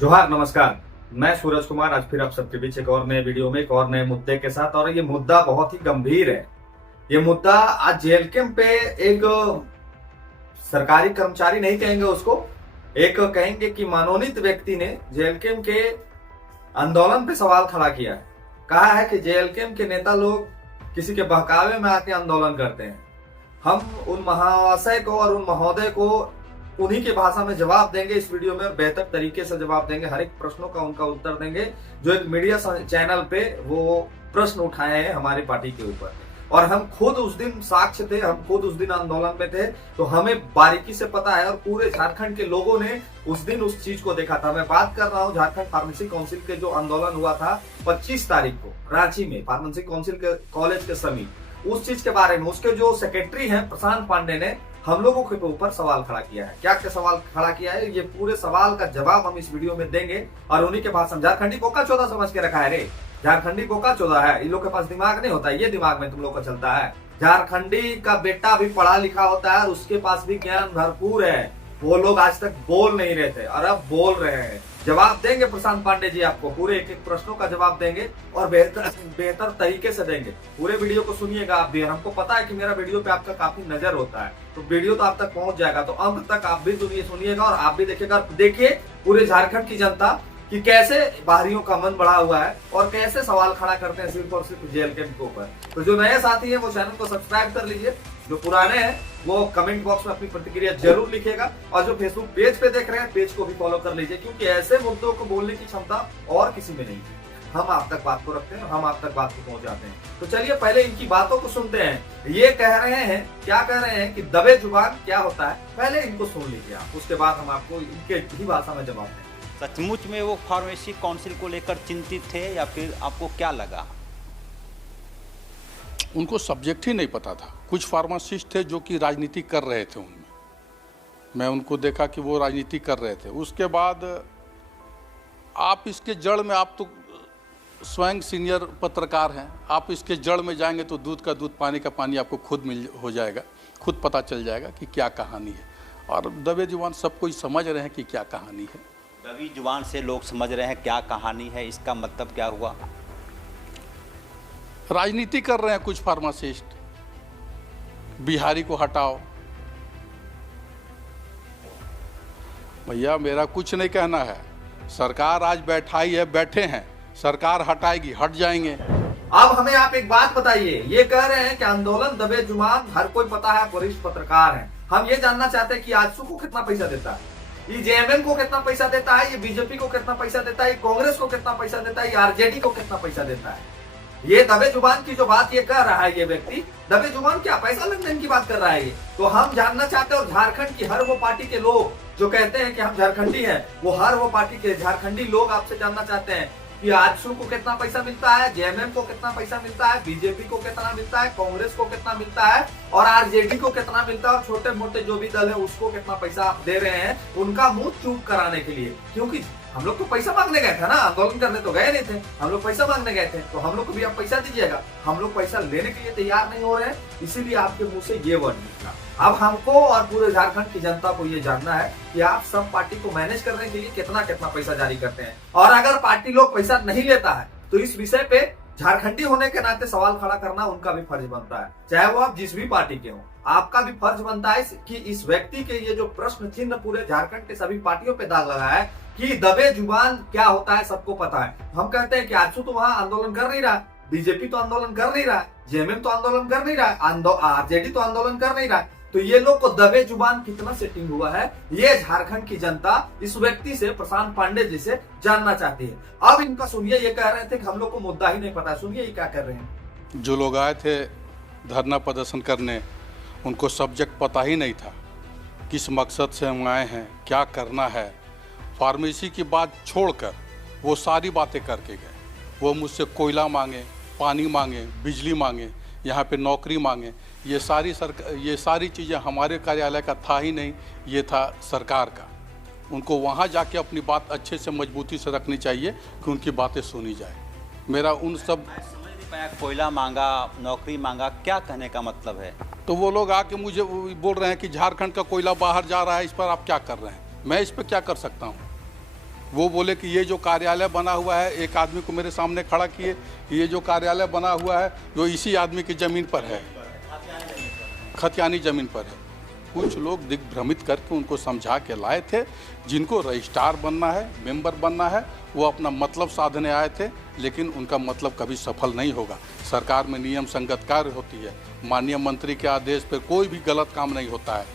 जोहार, नमस्कार। मैं सूरज कुमार आज फिर आप सबके बीच एक और नए वीडियो में एक और नए मुद्दे के साथ। और ये मुद्दा बहुत ही गंभीर है। ये मुद्दा आज जेल कैंप पे एक सरकारी कर्मचारी नहीं कहेंगे उसको, एक कहेंगे कि मनोनीत व्यक्ति ने जेल कैंप के आंदोलन पे सवाल खड़ा किया है। कहा है कि जेल कैंप के नेता लोग किसी के बहकावे में आके आंदोलन करते हैं। हम उन महाशय को और उन महोदय को उन्हीं की भाषा में जवाब देंगे इस वीडियो में, और बेहतर तरीके से जवाब देंगे। हर एक प्रश्नों का उनका उत्तर देंगे जो एक मीडिया चैनल पे वो प्रश्न उठाए हैं हमारी पार्टी के ऊपर। और हम खुद उस दिन साक्ष्य थे, हम खुद उस दिन आंदोलन में थे, तो हमें बारीकी से पता है। और पूरे झारखंड के लोगों ने उस दिन उस चीज को देखा था। मैं बात कर रहा हूँ झारखंड फार्मेसी काउंसिल के जो आंदोलन हुआ था 25 तारीख को रांची में फार्मेसी काउंसिल के कॉलेज के समीप, उस चीज के बारे में उसके जो सेक्रेटरी हैं प्रशांत पांडे ने हम लोगों के ऊपर सवाल खड़ा किया है। क्या क्या सवाल खड़ा किया है, ये पूरे सवाल का जवाब हम इस वीडियो में देंगे। और उन्हीं के भाषण, झारखंडी बोका चौदह समझ के रखा है रे, झारखंडी बोका चौदह है। इन लोग के पास दिमाग नहीं होता, ये दिमाग में तुम लोग का चलता है। झारखंडी का बेटा भी पढ़ा लिखा होता है और उसके पास भी ज्ञान भरपूर है। वो लोग आज तक बोल नहीं रहे थे और अब बोल रहे हैं। जवाब देंगे प्रशांत पांडे जी, आपको पूरे एक एक प्रश्नों का जवाब देंगे और बेहतर तरीके से देंगे। पूरे वीडियो को सुनिएगा आप भी। और हमको पता है कि मेरा वीडियो पे आपका काफी नजर होता है, तो वीडियो तो आप तक पहुंच जाएगा। तो अंत तक आप भी सुनिएगा और आप भी देखिएगा। देखिए पूरे झारखंड की जनता कि कैसे बाहरियों का मन बढ़ा हुआ है और कैसे सवाल खड़ा करते हैं सिर्फ और सिर्फ जेल कैंप के ऊपर। तो जो नए साथी हैं वो चैनल को सब्सक्राइब कर लीजिए, जो पुराने हैं वो कमेंट बॉक्स में अपनी प्रतिक्रिया जरूर लिखेगा। और जो फेसबुक पेज पे देख रहे हैं पेज को भी फॉलो कर लीजिए, क्योंकि ऐसे मुद्दों को बोलने की क्षमता और किसी में नहीं है। हम आप तक बात को रखते हैं और हम आप तक बात को पहुंचाते हैं। तो चलिए पहले इनकी बातों को सुनते हैं। ये कह रहे हैं, क्या कह रहे हैं कि दबे जुबान क्या होता है, पहले इनको सुन लीजिए आप, उसके बाद हम आपको इनके ही भाषा में जवाब देंगे। सचमुच में वो फार्मेसी काउंसिल को लेकर चिंतित थे या फिर आपको क्या लगा? उनको सब्जेक्ट ही नहीं पता था। कुछ फार्मासिस्ट थे जो कि राजनीति कर रहे थे, उनमें मैं उनको देखा कि वो राजनीति कर रहे थे। उसके बाद आप इसके जड़ में, आप तो स्वयं सीनियर पत्रकार हैं, आप इसके जड़ में जाएंगे तो दूध का दूध पानी का पानी आपको खुद हो जाएगा, खुद पता चल जाएगा कि क्या कहानी है। और दबे जुबान सब कोई समझ रहे हैं कि क्या कहानी है। दबी जुबान से लोग समझ रहे हैं क्या कहानी है, इसका मतलब क्या हुआ? राजनीति कर रहे हैं कुछ फार्मासिस्ट, बिहारी को हटाओ। भैया मेरा कुछ नहीं कहना है, सरकार आज बैठाई है, बैठे हैं, सरकार हटाएगी, हट जाएंगे। अब हमें आप एक बात बताइए, ये कह रहे हैं कि आंदोलन दबे जुबान, हर कोई पता है, वरिष्ठ पत्रकार हैं। हम ये जानना चाहते हैं कि आजसू को कितना पैसा देता है, ये जेएमएम को कितना पैसा देता है, ये बीजेपी को कितना पैसा देता है, ये कांग्रेस को कितना पैसा देता है, ये आरजेडी को कितना पैसा देता है। ये दबे जुबान की जो बात ये कह रहा है, ये व्यक्ति दबे जुबान क्या पैसा लेन देन की बात कर रहा है ये। तो हम जानना चाहते हैं, और झारखंड की हर वो पार्टी के लोग जो कहते हैं कि हम झारखंडी हैं, वो हर वो पार्टी के झारखंडी लोग आपसे जानना चाहते हैं कि आजसू को कितना पैसा मिलता है, जेएमएम को कितना पैसा मिलता है, बीजेपी को कितना मिलता है, कांग्रेस को कितना मिलता है और आरजेडी को कितना मिलता है, और छोटे मोटे जो भी दल है उसको कितना पैसा आप दे रहे हैं उनका मुंह चुप कराने के लिए। क्योंकि हम लोग तो पैसा मांगने गए थे ना, आंदोलन करने तो गए नहीं थे, हम लोग पैसा मांगने गए थे। तो हम लोग को भी आप पैसा दीजिएगा, हम लोग पैसा लेने के लिए तैयार नहीं हो रहे हैं, इसीलिए आपके मुंह से ये वर्ड निकला। अब हमको और पूरे झारखंड की जनता को ये जानना है कि आप सब पार्टी को मैनेज करने के लिए कितना कितना पैसा जारी करते हैं। और अगर पार्टी लोग पैसा नहीं लेता है तो इस विषय पे झारखंडी होने के नाते सवाल खड़ा करना उनका भी फर्ज बनता है, चाहे वो आप जिस भी पार्टी के हो। आपका भी फर्ज बनता है कि इस व्यक्ति के ये जो प्रश्न चिन्ह पूरे झारखंड के सभी पार्टियों पे दाग लगा है कि दबे जुबान क्या होता है, सबको पता है। हम कहते हैं कि आजसू तो वहां आंदोलन कर नहीं रहा, बीजेपी तो आंदोलन कर नहीं रहा, जेएमएम तो आंदोलन कर नहीं रहा, आरजेडी तो आंदोलन कर नहीं रहा। तो ये लोग को दबे जुबान कितना सेटिंग हुआ है, ये झारखंड की जनता इस व्यक्ति से, प्रशांत पांडे जी से जानना चाहती है। अब इनका सुनिए, ये कह रहे थे कि हम लोग को मुद्दा ही नहीं पता। सुनिए ये क्या कर रहे हैं। जो लोग आए थे धरना प्रदर्शन करने, उनको सब्जेक्ट पता ही नहीं था, किस मकसद से हम आए हैं, क्या करना है। फार्मेसी की बात छोड़कर वो सारी बातें करके गए। वो मुझसे कोयला मांगे, पानी मांगे, बिजली मांगे, यहाँ पे नौकरी मांगे। ये सारी चीज़ें हमारे कार्यालय का था ही नहीं, ये था सरकार का। उनको वहाँ जाके अपनी बात अच्छे से मजबूती से रखनी चाहिए कि उनकी बातें सुनी जाए। मेरा उन सब समझ नहीं पाया, कोयला मांगा, नौकरी मांगा, क्या कहने का मतलब है? तो वो लोग आके मुझे बोल रहे हैं कि झारखंड का कोयला बाहर जा रहा है, इस पर आप क्या कर रहे हैं। मैं इस पर क्या कर सकता हूँ? वो बोले कि ये जो कार्यालय बना हुआ है, एक आदमी को मेरे सामने खड़ा किए, ये जो कार्यालय बना हुआ है जो इसी आदमी की ज़मीन पर है, खतियानी ज़मीन पर है। कुछ लोग दिग्भ्रमित करके उनको समझा के लाए थे। जिनको रजिस्ट्रार बनना है, मेंबर बनना है, वो अपना मतलब साधने आए थे, लेकिन उनका मतलब कभी सफल नहीं होगा। सरकार में नियम संगत कार्य होती है, माननीय मंत्री के आदेश पर कोई भी गलत काम नहीं होता है।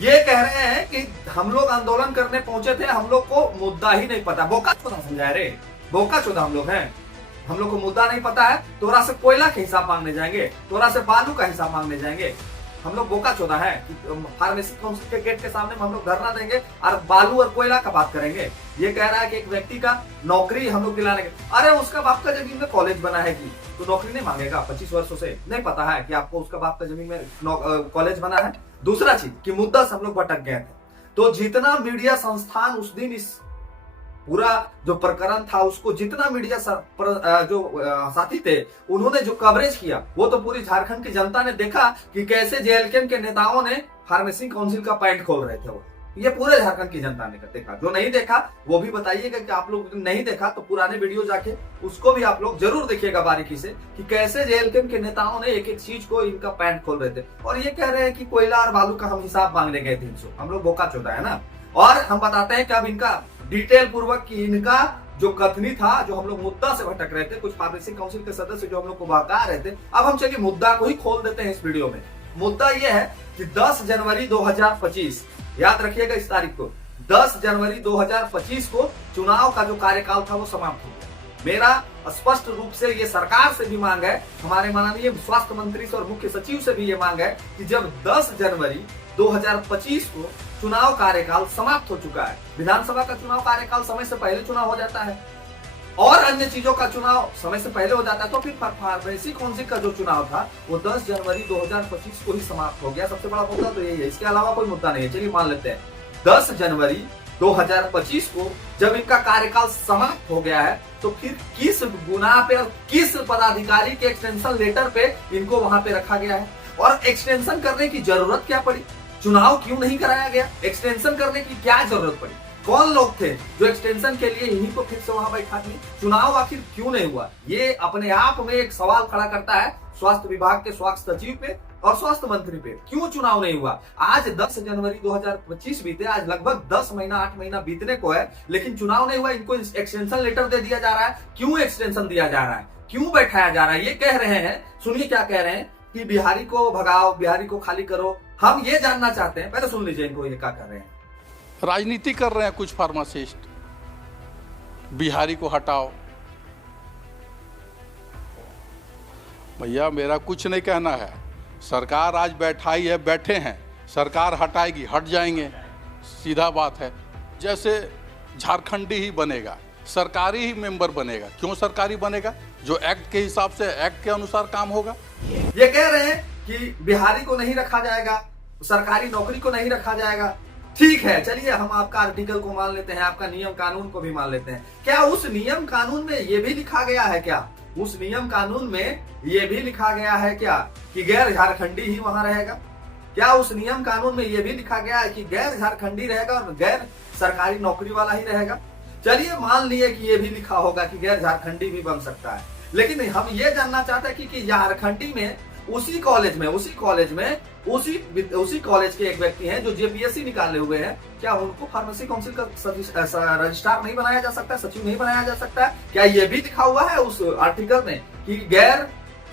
ये कह रहे हैं कि हम लोग आंदोलन करने पहुंचे थे, हम लोग को मुद्दा ही नहीं पता। बोका चोदा समझा रे, बोका चोदा हम लोग हैं, हम लोग को मुद्दा नहीं पता है। तोरा से कोयला का हिसाब मांगने जाएंगे, तोरा से बालू का हिसाब मांगने जाएंगे। हम लोग बोका चोदा है कि फार्मेसी काउंसिल के गेट के सामने हम लोग धरना देंगे और बालू और कोयला का बात करेंगे। ये कह रहा है कि एक व्यक्ति का नौकरी हम लोग दिलाने के, अरे उसका बाप का जमीन में कॉलेज बना है कि तो नौकरी नहीं मांगेगा? 25 वर्षों से नहीं पता है कि आपको उसका बाप का जमीन में कॉलेज बना है? दूसरा चीज कि मुद्दा से हम लोग भटक गए थे। तो जितना मीडिया संस्थान उस दिन इस पूरा जो प्रकरण था उसको, जितना मीडिया जो साथी थे उन्होंने जो कवरेज किया, वो तो पूरी झारखंड की जनता ने देखा कि कैसे जेएलके के नेताओं ने फार्मेसी काउंसिल का पैंट खोल रहे थे। वो ये पूरे झारखंड की जनता ने देखा। जो नहीं देखा वो भी बताइएगा कि आप लोग नहीं देखा तो पुराने वीडियो जाके उसको भी आप लोग जरूर देखिएगा बारीकी से कि कैसे जेएलके के नेताओं ने एक एक चीज को इनका पैंट खोल रहे थे। और ये कह रहे हैं कि कोयला और बालू का हम हिसाब मांगने गए 300। हम लोग बोका चोदा है ना। और हम बताते हैं कि अब इनका डिटेल पूर्वक कि इनका जो कथनी था, जो हम लोग मुद्दा से भटक रहे थे, कुछ फार्मेसी काउंसिल के सदस्य जो हम लोग को बहका रहे थे, अब हम चलिए मुद्दा को ही खोल देते हैं इस वीडियो में। मुद्दा यह है कि 10 जनवरी 2025, याद रखिएगा इस तारीख को, 10 जनवरी 2025 को चुनाव का जो कार्यकाल था वो समाप्त हो गया। मेरा स्पष्ट रूप से ये सरकार से भी मांग है, हमारे माननीय स्वास्थ्य मंत्री से और मुख्य सचिव से भी ये मांग है कि जब 10 जनवरी 2025 को चुनाव कार्यकाल समाप्त हो चुका है, विधानसभा का चुनाव कार्यकाल समय से पहले चुनाव हो जाता है और अन्य चीजों का चुनाव समय से पहले हो जाता है, तो फिर फार्मेसी काउंसिल का जो चुनाव था वो 10 जनवरी 2025 को ही समाप्त हो गया। सबसे बड़ा मुद्दा तो यही है, इसके अलावा कोई मुद्दा नहीं है। चलिए मान लेते हैं 10 जनवरी 2025 को जब इनका कार्यकाल समाप्त हो गया है, तो फिर किस गुनाह पे और किस पदाधिकारी के एक्सटेंशन लेटर पे इनको वहां पे रखा गया है और एक्सटेंशन करने की जरूरत क्या पड़ी? चुनाव क्यों नहीं कराया गया? एक्सटेंशन करने की क्या जरूरत पड़ी? कौन लोग थे जो एक्सटेंशन के लिए इन्हीं को फिर से वहां बैठा दिए? चुनाव आखिर क्यों नहीं हुआ? ये अपने आप में एक सवाल खड़ा करता है स्वास्थ्य विभाग के स्वास्थ्य सचिव पे और स्वास्थ्य मंत्री पे। क्यों चुनाव नहीं हुआ? आज 10 जनवरी 2025 बीते, आज लगभग 10 महीना 8 महीना बीतने को है, लेकिन चुनाव नहीं हुआ। इनको एक्सटेंशन लेटर दे दिया जा रहा है। क्यों एक्सटेंशन दिया जा रहा है? क्यों बैठाया जा रहा है? ये कह रहे हैं, सुनिए क्या कह रहे हैं कि बिहारी को भगाओ, बिहारी को खाली करो। हम ये जानना चाहते हैं, पहले सुन लीजिए इनको ये क्या कर रहे हैं। राजनीति कर रहे हैं कुछ फार्मासिस्ट, बिहारी को हटाओ। भैया मेरा कुछ नहीं कहना है, सरकार आज बैठाई है, बैठे हैं, सरकार हटाएगी, हट जाएंगे, सीधा बात है। जैसे झारखंडी ही बनेगा, सरकारी ही मेंबर बनेगा। क्यों सरकारी बनेगा? जो एक्ट के हिसाब से, एक्ट के अनुसार काम होगा। ये कह रहे हैं कि बिहारी को नहीं रखा जाएगा, सरकारी नौकरी को नहीं रखा जाएगा। ठीक है, चलिए हम आपका आर्टिकल को मान लेते हैं, आपका नियम कानून को भी मान लेते हैं। क्या उस नियम कानून में ये भी लिखा गया है क्या? उस नियम कानून में ये भी लिखा गया है क्या कि गैर झारखंडी ही वहां रहेगा? क्या उस नियम कानून में ये भी लिखा गया है कि गैर झारखंडी रहेगा और गैर सरकारी नौकरी वाला ही रहेगा? चलिए मान लिए कि ये भी लिखा होगा कि गैर झारखंडी भी बन सकता है, लेकिन हम ये जानना चाहते हैं कि झारखंडी में उसी कॉलेज के एक व्यक्ति हैं जो जेपीएससी निकाले हुए हैं, क्या उनको फार्मेसी काउंसिल का रजिस्ट्रार नहीं बनाया जा सकता है, सचिव नहीं बनाया जा सकता है? क्या ये भी लिखा हुआ है उस आर्टिकल में कि गैर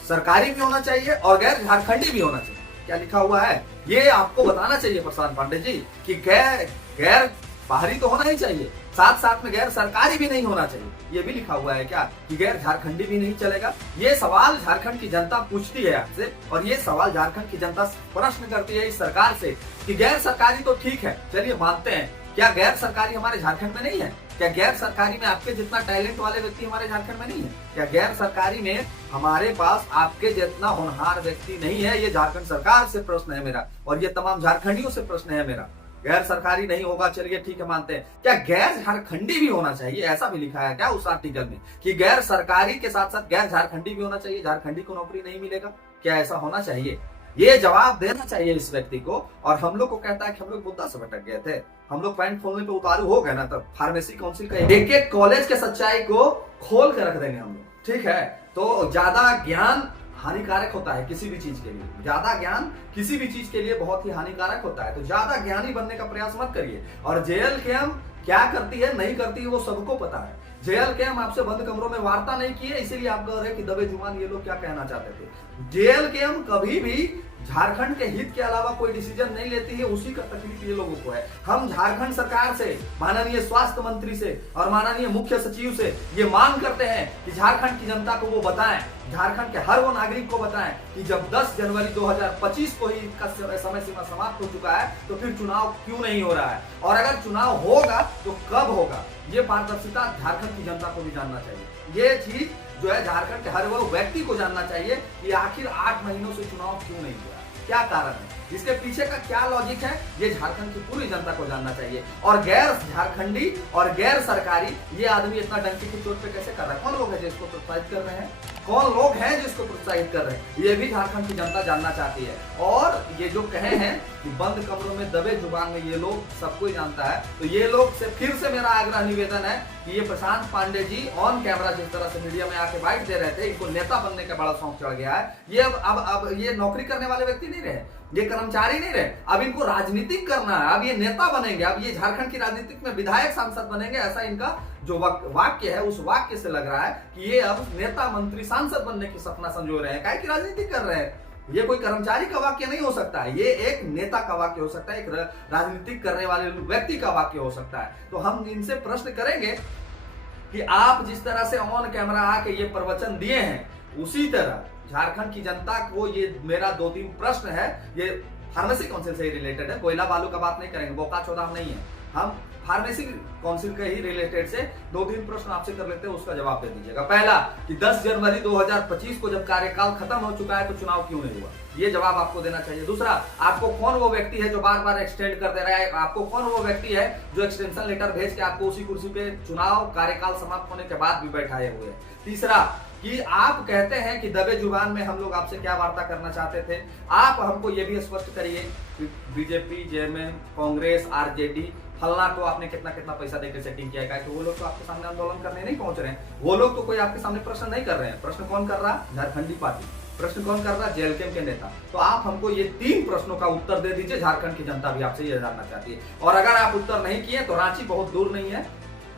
सरकारी भी होना चाहिए और गैर झारखंडी भी होना चाहिए? क्या लिखा हुआ है? ये आपको बताना चाहिए प्रशांत पांडे जी कि गैर बाहरी तो होना ही चाहिए, साथ साथ में गैर सरकारी भी नहीं होना चाहिए। ये भी लिखा हुआ है क्या कि गैर झारखंडी भी नहीं चलेगा? ये सवाल झारखंड की जनता पूछती है आपसे और ये सवाल झारखंड की जनता प्रश्न करती है इस सरकार से कि गैर सरकारी तो ठीक है, चलिए मानते हैं, क्या गैर सरकारी हमारे झारखंड में नहीं है? क्या गैर सरकारी में आपके जितना टैलेंट वाले व्यक्ति हमारे झारखंड में नहीं है? क्या गैर सरकारी में हमारे पास आपके जितना होनहार व्यक्ति नहीं है? ये झारखंड सरकार से प्रश्न है मेरा और ये तमाम झारखंडियों से प्रश्न है मेरा। गैर सरकारी नहीं होगा, चलिए ठीक है मानते हैं। क्या गैर झारखंडी भी होना चाहिए? ऐसा भी लिखा है क्या उस आर्टिकल में कि गैर सरकारी के साथ साथ गैर झारखंडी भी होना चाहिए? झारखंडी को नौकरी नहीं मिलेगा, क्या ऐसा होना चाहिए? ये जवाब देना चाहिए इस व्यक्ति को। और हम लोग को कहता है कि हम लोग मुद्दा से भटक गए थे, हम लोग पैंट खोलने पे उतारू हो गए ना, तब फार्मेसी काउंसिल का एक एक कॉलेज के सच्चाई को खोल के रख देंगे हम लोग, ठीक है। तो ज्यादा ज्ञान हानिकारक होता है किसी भी चीज के लिए, ज्यादा ज्ञान किसी भी चीज के लिए बहुत ही हानिकारक होता है। तो ज्यादा ज्ञानी बनने का प्रयास मत करिए। और JLKM क्या करती है नहीं करती है वो सबको पता है। JLKM आपसे बंद कमरों में वार्ता नहीं की है, इसीलिए आप कह रहे कि दबे जुबान ये लोग क्या कहना चाहते थे। JLKM कभी भी झारखंड के हित के अलावा कोई डिसीजन नहीं लेती है, उसी का तकलीफ ये लोगों को है। हम झारखंड सरकार से, माननीय स्वास्थ्य मंत्री से और माननीय मुख्य सचिव से ये मांग करते हैं कि झारखंड की जनता को वो बताएं, झारखंड के हर वो नागरिक को बताएं कि जब 10 जनवरी 2025 को ही इसका समय सीमा समाप्त हो चुका है तो फिर चुनाव क्यों नहीं हो रहा है, और अगर चुनाव होगा तो कब होगा। ये पारदर्शिता झारखंड की जनता को भी जानना चाहिए। ये चीज जो है झारखंड के हर वो व्यक्ति को जानना चाहिए कि आखिर 8 महीनों से चुनाव क्यों नहीं हुआ, क्या कारण है, इसके पीछे का क्या लॉजिक है, ये झारखंड की पूरी जनता को जानना चाहिए। और गैर झारखंडी और गैर सरकारी ये आदमी इतना डंकी की चोट पे कैसे कर रहा है? कौन लोग है जिसको प्रोत्साहित कर रहे हैं, कौन लोग हैं जिसको प्रोत्साहित कर रहे हैं, ये भी झारखंड की जनता जानना चाहती है। और ये जो कहे हैं कि बंद कमरों में दबे जुबान में, ये लोग सबको ही जानता है। तो ये लोग से फिर से मेरा आग्रह निवेदन है कि ये प्रशांत पांडे जी ऑन कैमरा जिस तरह से मीडिया में आके बाइट दे रहे थे, इनको नेता बनने का बड़ा शौक चढ़ गया है। ये अब ये नौकरी करने वाले व्यक्ति नहीं रहे, ये कर्मचारी नहीं रहे, अब इनको राजनीतिक करना है, अब ये नेता बनेंगे, अब ये झारखंड की राजनीतिक में विधायक सांसद बनेंगे। ऐसा इनका जो वाक्य है उस वाक्य से लग रहा है कि ये अब नेता मंत्री सांसद बनने की सपना संजो रहे हैं, काहे की राजनीति कर रहे हैं। ये कोई कर्मचारी का वाक्य नहीं हो सकता है, ये एक नेता का वाक्य हो सकता है, एक राजनीतिक करने वाले व्यक्ति का वाक्य हो सकता है। तो हम इनसे प्रश्न करेंगे कि आप जिस तरह से ऑन कैमरा आके ये प्रवचन दिए हैं, उसी तरह झारखंड की जनता को ये मेरा 2-3 प्रश्न है, ये फार्मेसी काउंसिल से रिलेटेड है, कोयला बालू का बात नहीं करेंगे, बोका चौदाम नहीं है, हम फार्मेसी काउंसिल के ही रिलेटेड से 2-3 प्रश्न आपसे कर लेते हैं, उसका जवाब दे दीजिएगा। पहला कि 10 जनवरी 2025 को जब कार्यकाल खत्म हो चुका है तो चुनाव क्यों नहीं हुआ, ये जवाब आपको देना चाहिए। दूसरा, आपको कौन वो व्यक्ति है जो बार बार एक्सटेंड कर दे रहा है, आपको कौन वो व्यक्ति है जो एक्सटेंशन लेटर भेज के आपको उसी कुर्सी पे चुनाव कार्यकाल समाप्त होने के बाद भी बैठाए हुए हैं। तीसरा कि आप कहते हैं कि दबे जुबान में हम लोग आपसे क्या वार्ता करना चाहते थे, आप हमको ये भी स्पष्ट करिए कि बीजेपी, JMM, कांग्रेस, RJD फलना को आपने कितना कितना पैसा देकर सेटिंग किया है, कि वो लोग तो आपके सामने आंदोलन करने नहीं पहुंच रहे हैं, वो लोग तो कोई आपके सामने प्रश्न नहीं कर रहे हैं। प्रश्न कौन कर रहा है? झारखंडी पार्टी। प्रश्न कौन कर रहा है? JLKM के नेता। तो आप हमको ये 3 प्रश्नों का उत्तर दे दीजिए, झारखंड की जनता भी आपसे ये जानना चाहती है। और अगर आप उत्तर नहीं किए तो रांची बहुत दूर नहीं है,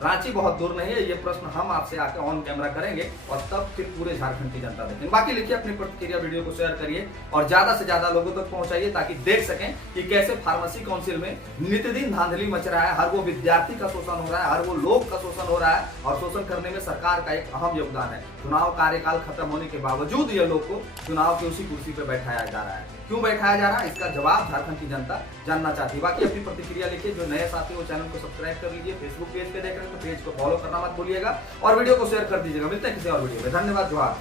रांची बहुत दूर नहीं है, ये प्रश्न हम आपसे आके ऑन कैमरा करेंगे और तब फिर पूरे झारखंड की जनता देखेंगे। बाकी लिखिए अपनी प्रतिक्रिया, वीडियो को शेयर करिए और ज्यादा से ज्यादा लोगों तक पहुंचाइए ताकि देख सकें कि कैसे फार्मेसी काउंसिल में नित्य दिन धांधली मच रहा है, हर वो विद्यार्थी का शोषण हो रहा है, हर वो लोग का शोषण हो रहा है और शोषण करने में सरकार का एक अहम योगदान है। चुनाव कार्यकाल खत्म होने के बावजूद ये लोग को चुनाव की उसी कुर्सी पर बैठाया जा रहा है। क्यों बैठाया जा रहा है, इसका जवाब झारखंड की जनता जानना चाहती है। बाकी अपनी प्रतिक्रिया लिखिए। जो नए साथी वो चैनल को सब्सक्राइब कर लीजिए, फेसबुक पेज पे देख रहे हैं तो पेज को फॉलो करना मत भूलिएगा और वीडियो को शेयर कर दीजिएगा। मिलते हैं किसी और वीडियो में, धन्यवाद, जोहार।